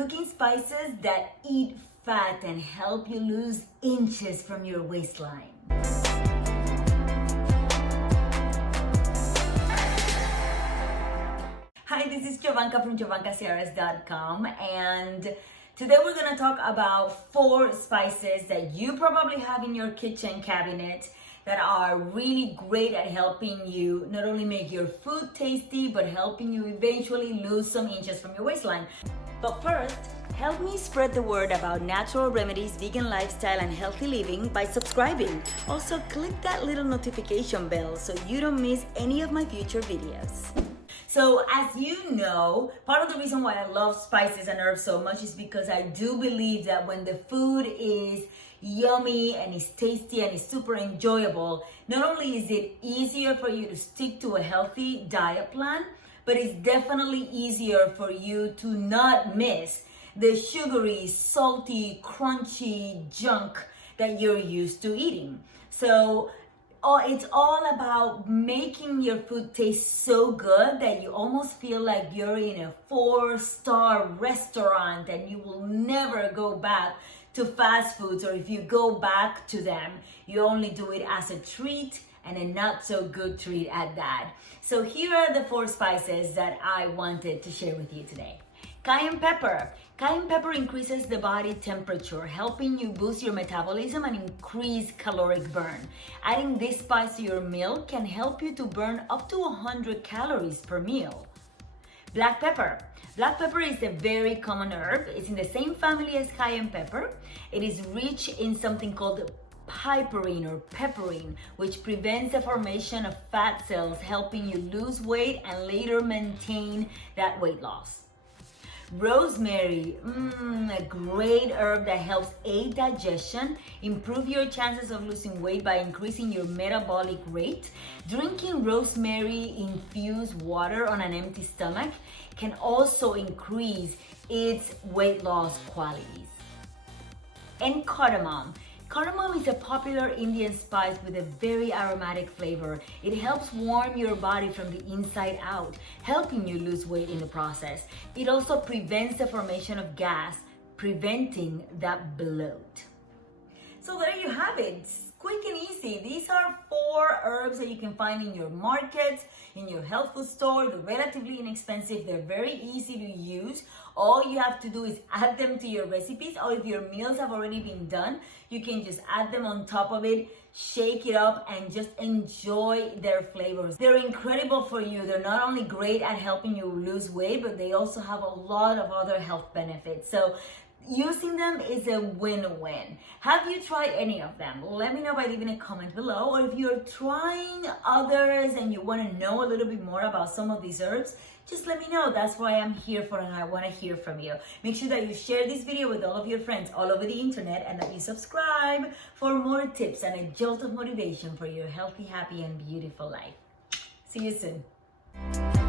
cooking spices that eat fat and help you lose inches from your waistline. Hi, this is Jovanka from JovankaCiares.com, and today we're going to talk about 4 spices that you probably have in your kitchen cabinet that are really great at helping you not only make your food tasty, but helping you eventually lose some inches from your waistline. But first, help me spread the word about natural remedies, vegan lifestyle, and healthy living by subscribing. Also, click that little notification bell so you don't miss any of my future videos. So as you know, part of the reason why I love spices and herbs so much is because I do believe that when the food is yummy and it's tasty and it's super enjoyable, not only is it easier for you to stick to a healthy diet plan, but it's definitely easier for you to not miss the sugary, salty, crunchy junk that you're used to eating. So it's all about making your food taste so good that you almost feel like you're in a 4-star restaurant and you will never go back to fast foods, or if you go back to them, you only do it as a treat and a not so good treat at that. So here are the 4 spices that I wanted to share with you today. Cayenne pepper. Cayenne pepper increases the body temperature, helping you boost your metabolism and increase caloric burn. Adding this spice to your meal can help you to burn up to 100 calories per meal. Black pepper. Black pepper is a very common herb. It's in the same family as cayenne pepper. It is rich in something called piperine or pepperine, which prevents the formation of fat cells, helping you lose weight and later maintain that weight loss. Rosemary, a great herb that helps aid digestion, improve your chances of losing weight by increasing your metabolic rate. Drinking rosemary infused water on an empty stomach can also increase its weight loss qualities. And cardamom. Cardamom is a popular Indian spice with a very aromatic flavor. It helps warm your body from the inside out, helping you lose weight in the process. It also prevents the formation of gas, preventing that bloat. So there you have it. It's quick and easy. These are 4 herbs that you can find in your markets, in your health food store. They're relatively inexpensive. They're very easy to use. All you have to do is add them to your recipes, or if your meals have already been done, you can just add them on top of it, shake it up, and just enjoy their flavors. They're incredible for you. They're not only great at helping you lose weight, but they also have a lot of other health benefits. So using them is a win-win. Have you tried any of them? Let me know by leaving a comment below. Or if you're trying others and you want to know a little bit more about some of these herbs, just let me know. That's why I'm here for, and I want to hear from you. Make sure that you share this video with all of your friends all over the internet, and that you subscribe for more tips and a jolt of motivation for your healthy, happy, and beautiful life. See you soon.